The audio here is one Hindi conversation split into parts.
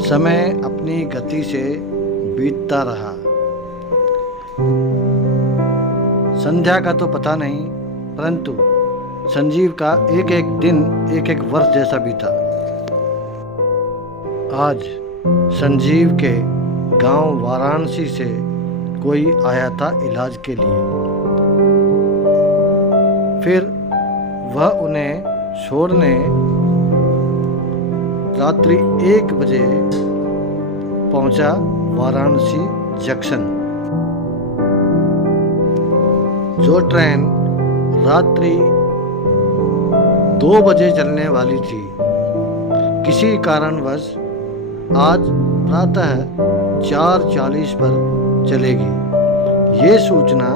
समय अपनी गति से बीतता रहा। संध्या का तो पता नहीं, परंतु संजीव का एक एक दिन एक एक वर्ष जैसा बीता। आज संजीव के गांव वाराणसी से कोई आया था इलाज के लिए। फिर वह उन्हें छोड़ने रात्रि 1 बजे पहुंचा वाराणसी जंक्शन। जो ट्रेन रात्रि 2 बजे चलने वाली थी, किसी कारणवश आज प्रातः 4:40 पर चलेगी, ये सूचना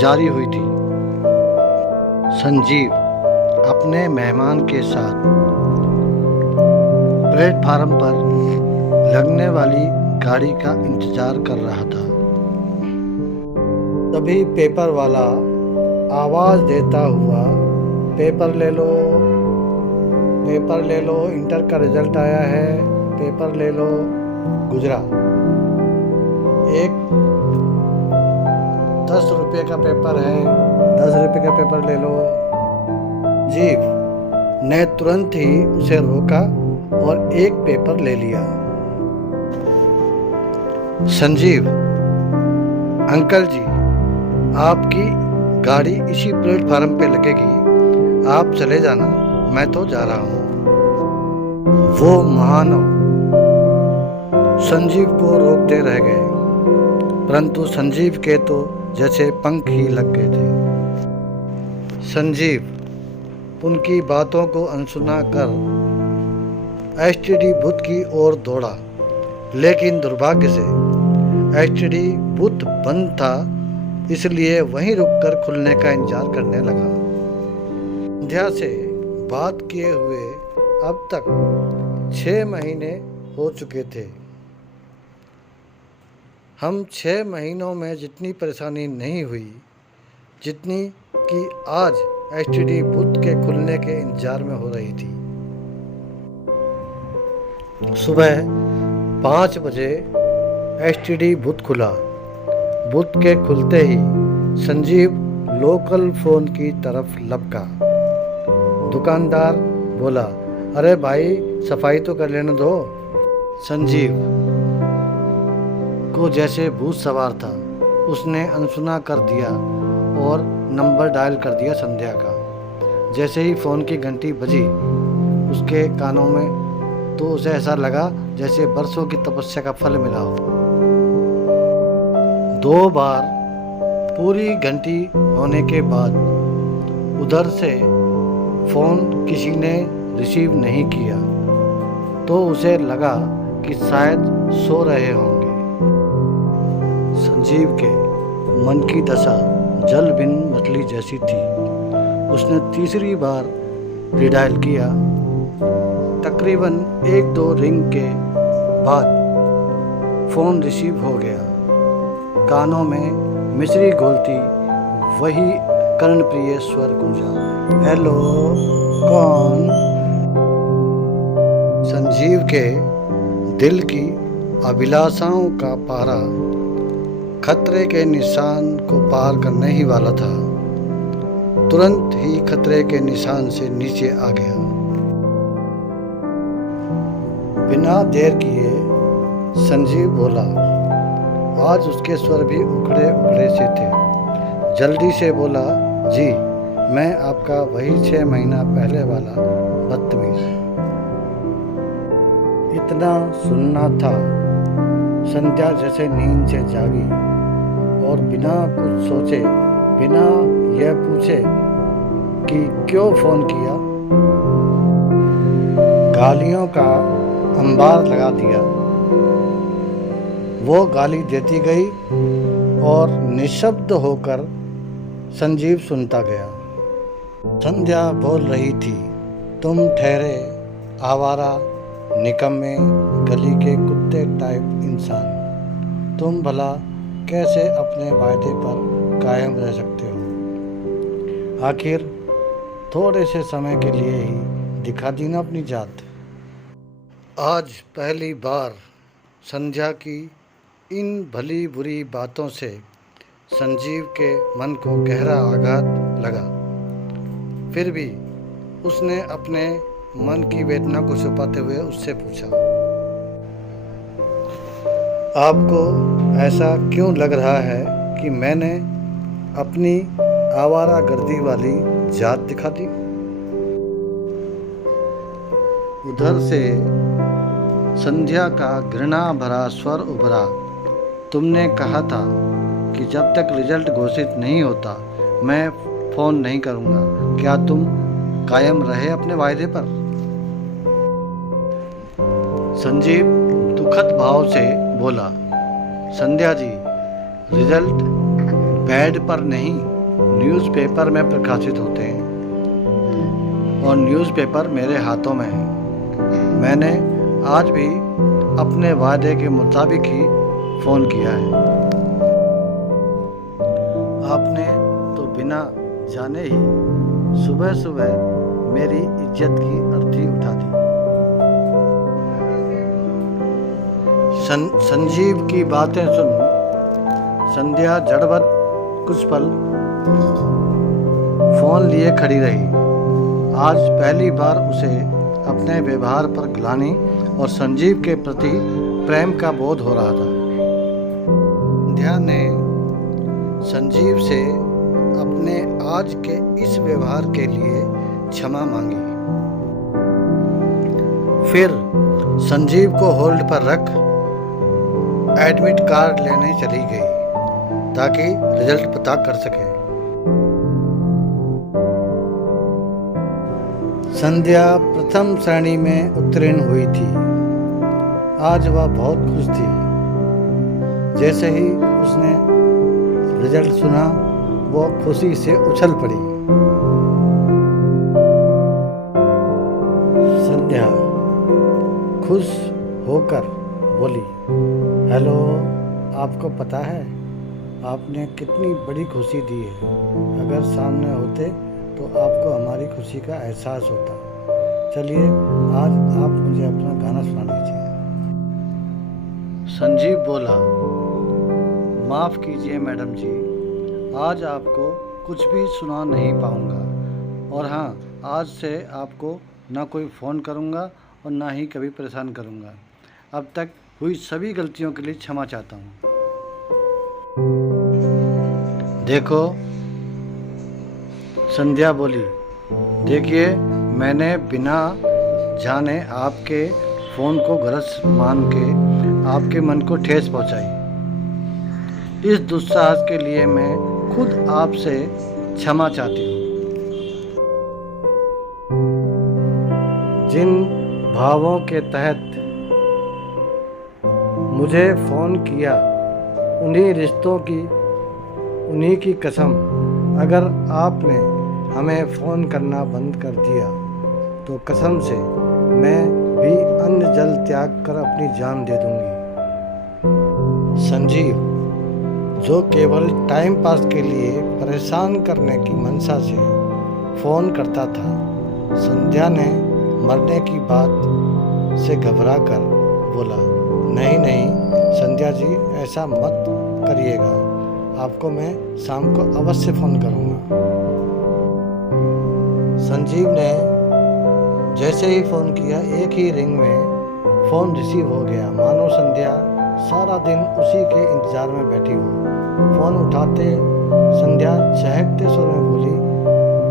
जारी हुई थी। संजीव अपने मेहमान के साथ प्लेटफार्म पर लगने वाली गाड़ी का इंतजार कर रहा था। तभी पेपर वाला आवाज देता हुआ, पेपर ले लो, पेपर ले लो, इंटर का रिजल्ट आया है, पेपर ले लो, गुजरा। एक 10 रुपये का पेपर है, 10 रुपये का पेपर ले लो। संजीव ने तुरंत ही उसे रोका और एक पेपर ले लिया। संजीव, अंकल जी, आपकी गाड़ी इसी प्लेटफार्म पे लगेगी, आप चले जाना, मैं तो जा रहा हूँ। वो महानव संजीव को रोकते रह गए, परंतु संजीव के तो जैसे पंख ही लग गए थे। संजीव उनकी बातों को अनसुना कर एसटीडी बूथ की ओर दौड़ा, लेकिन दुर्भाग्य से एसटीडी बूथ बंद था, इसलिए वहीं रुककर खुलने का इंतजार करने लगा। संध्या से बात किए हुए अब तक 6 महीने हो चुके थे। हम 6 महीनों में जितनी परेशानी नहीं हुई, जितनी कि आज एसटीडी बूथ के खुलने के इंतजार में हो रही थी। सुबह 5 बजे एसटीडी बूथ खुला। बूथ के खुलते ही संजीव लोकल फोन की तरफ लपका। दुकानदार बोला, अरे भाई, सफाई तो कर लेने दो। संजीव को जैसे भूत सवार था, उसने अनसुना कर दिया और नंबर डायल कर दिया संध्या का। जैसे ही फ़ोन की घंटी बजी उसके कानों में, तो उसे ऐसा लगा जैसे बरसों की तपस्या का फल मिला हो। 2 बार पूरी घंटी होने के बाद उधर से फ़ोन किसी ने रिसीव नहीं किया, तो उसे लगा कि शायद सो रहे होंगे। संजीव के मन की दशा जल बिन मछली जैसी थी। उसने तीसरी बार रिडायल किया। तकरीबन 1-2 रिंग के बाद फ़ोन रिसीव हो गया। कानों में मिश्री घोलती वही कर्णप्रिय स्वर गूंजा, हेलो, कौन? संजीव के दिल की अभिलाषाओं का पारा खतरे के निशान को पार करने ही वाला था। तुरंत ही खतरे के निशान से नीचे आ गया। बिना देर किए संजीव बोला। आज उसके स्वर भी उखड़े उखड़े से थे। जल्दी से बोला, जी, मैं आपका वही 6 महीना पहले वाला बदतमीज। इतना सुनना था। संध्या जैसे नींद से जागी और बिना कुछ सोचे, बिना यह पूछे कि क्यों फ़ोन किया, गालियों का अंबार लगा दिया। वो गाली देती गई और निशब्द होकर संजीव सुनता गया। संध्या बोल रही थी तुम ठहरे आवारा निकम्मे गली के कुत्ते टाइप इंसान, तुम भला कैसे अपने वायदे पर कायम रह सकते हो? आखिर थोड़े से समय के लिए ही दिखा दी ना अपनी जात। आज पहली बार संध्या की इन भली बुरी बातों से संजीव के मन को गहरा आघात लगा। फिर भी उसने अपने मन की वेदना को छुपाते हुए उससे पूछा, आपको ऐसा क्यों लग रहा है कि मैंने अपनी आवारागर्दी वाली जात दिखा दी? उधर से संध्या का घृणा भरा स्वर उभरा, तुमने कहा था कि जब तक रिजल्ट घोषित नहीं होता मैं फ़ोन नहीं करूँगा, क्या तुम कायम रहे अपने वायदे पर? संजीव दुखद भाव से बोला, संध्या जी, रिजल्ट पैड पर नहीं न्यूज़पेपर में प्रकाशित होते हैं और न्यूज़पेपर मेरे हाथों में है। मैंने आज भी अपने वादे के मुताबिक ही फ़ोन किया है। आपने तो बिना जाने ही सुबह सुबह मेरी इज्जत की अर्थी उठा दी। संजीव की बातें सुन संध्या जड़वत कुछ पल फ़ोन लिए खड़ी रही। आज पहली बार उसे अपने व्यवहार पर ग्लानि और संजीव के प्रति प्रेम का बोध हो रहा था। संध्या ने संजीव से अपने आज के इस व्यवहार के लिए क्षमा मांगी। फिर संजीव को होल्ड पर रख एडमिट कार्ड लेने चली गई ताकि रिजल्ट पता कर सके। संध्या प्रथम श्रेणी में उत्तीर्ण हुई थी। आज वह बहुत खुश थी। जैसे ही उसने रिजल्ट सुना वो खुशी से उछल पड़ी। संध्या खुश होकर बोली, हेलो, आपको पता है आपने कितनी बड़ी खुशी दी है। अगर सामने होते तो आपको हमारी खुशी का एहसास होता। चलिए आज आप मुझे अपना गाना सुना दीजिए। संजीव बोला, माफ़ कीजिए मैडम जी, आज आपको कुछ भी सुना नहीं पाऊँगा और हाँ, आज से आपको ना कोई फ़ोन करूँगा और ना ही कभी परेशान करूँगा। अब तक हुई सभी गलतियों के लिए क्षमा चाहता हूँ। देखो, संध्या बोली, देखिए मैंने बिना जाने आपके फ़ोन को गलत मान के आपके मन को ठेस पहुंचाई। इस दुस्साहस के लिए मैं खुद आपसे क्षमा चाहती हूँ। जिन भावों के तहत मुझे फ़ोन किया उन्हीं की कसम, अगर आपने हमें फ़ोन करना बंद कर दिया तो कसम से मैं भी अन्न जल त्याग कर अपनी जान दे दूंगी। संजीव, जो केवल टाइम पास के लिए परेशान करने की मंशा से फ़ोन करता था, संध्या ने मरने की बात से घबरा कर बोला, नहीं नहीं संध्या जी, ऐसा मत करिएगा, आपको मैं शाम को अवश्य फ़ोन करूँगा। संजीव ने जैसे ही फ़ोन किया, एक ही रिंग में फ़ोन रिसीव हो गया, मानो संध्या सारा दिन उसी के इंतज़ार में बैठी हो। फ़ोन उठाते संध्या चहकते स्वर में बोली,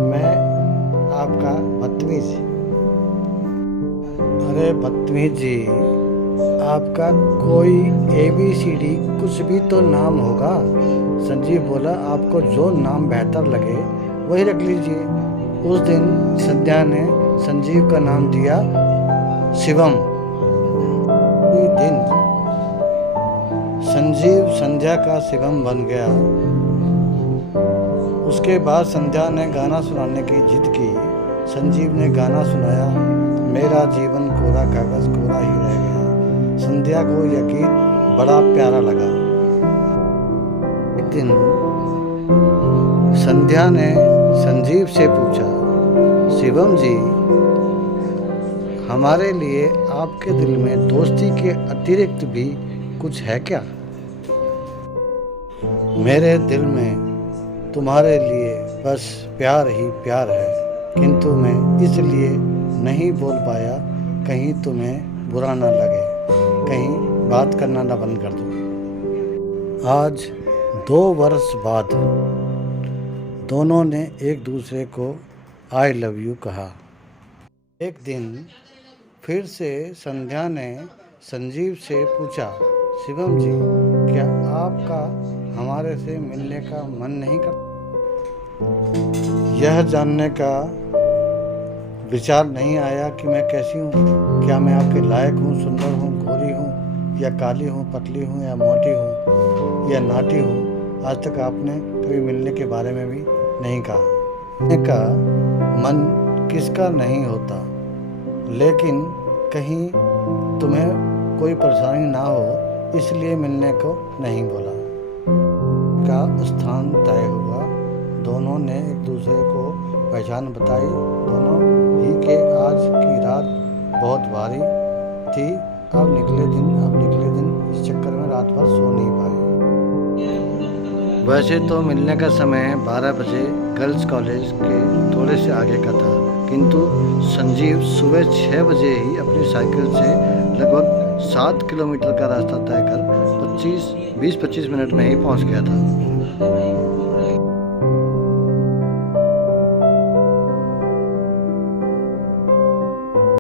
मैं आपका बदतमीज़। अरे बदतमीज़ जी, आपका कोई ABCD कुछ भी तो नाम होगा। संजीव बोला, आपको जो नाम बेहतर लगे वही रख लीजिए। उस दिन संध्या ने संजीव का नाम दिया शिवम। दिन संजीव संध्या का शिवम बन गया। उसके बाद संध्या ने गाना सुनाने की जिद की। संजीव ने गाना सुनाया, मेरा जीवन कोरा कागज कोरा ही रह गया। संध्या को यह गीत बड़ा प्यारा लगा। एक दिन संध्या ने संजीव से पूछा, शिवम जी, हमारे लिए आपके दिल में दोस्ती के अतिरिक्त भी कुछ है क्या? मेरे दिल में तुम्हारे लिए बस प्यार ही प्यार है, किंतु मैं इसलिए नहीं बोल पाया कहीं तुम्हें बुरा ना लगे, कहीं बात करना ना बंद कर दो। आज 2 वर्ष बाद दोनों ने एक दूसरे को आई लव यू कहा। एक दिन फिर से संध्या ने संजीव से पूछा, शिवम जी, क्या आपका हमारे से मिलने का मन नहीं करता? यह जानने का विचार नहीं आया कि मैं कैसी हूँ, क्या मैं आपके लायक हूँ, सुंदर हूँ, गोरी हूँ या काली हूँ, पतली हूँ या मोटी हूँ या नाटी हूँ। आज तक आपने कभी मिलने के बारे में भी नहीं कहा। मिलने का मन किसका नहीं होता, लेकिन कहीं तुम्हें कोई परेशानी ना हो इसलिए मिलने को नहीं बोला। का स्थान तय हुआ, दोनों ने एक दूसरे को पहचान बताई। दोनों ही के आज की रात बहुत भारी थी। अब निकले दिन इस चक्कर में रात भर सो नहीं पाए। वैसे तो मिलने का समय 12 बजे गर्ल्स कॉलेज के थोड़े से आगे का था, किंतु संजीव सुबह 6 बजे ही अपनी साइकिल से लगभग 7 किलोमीटर का रास्ता तय कर 20-25 मिनट में ही पहुंच गया था।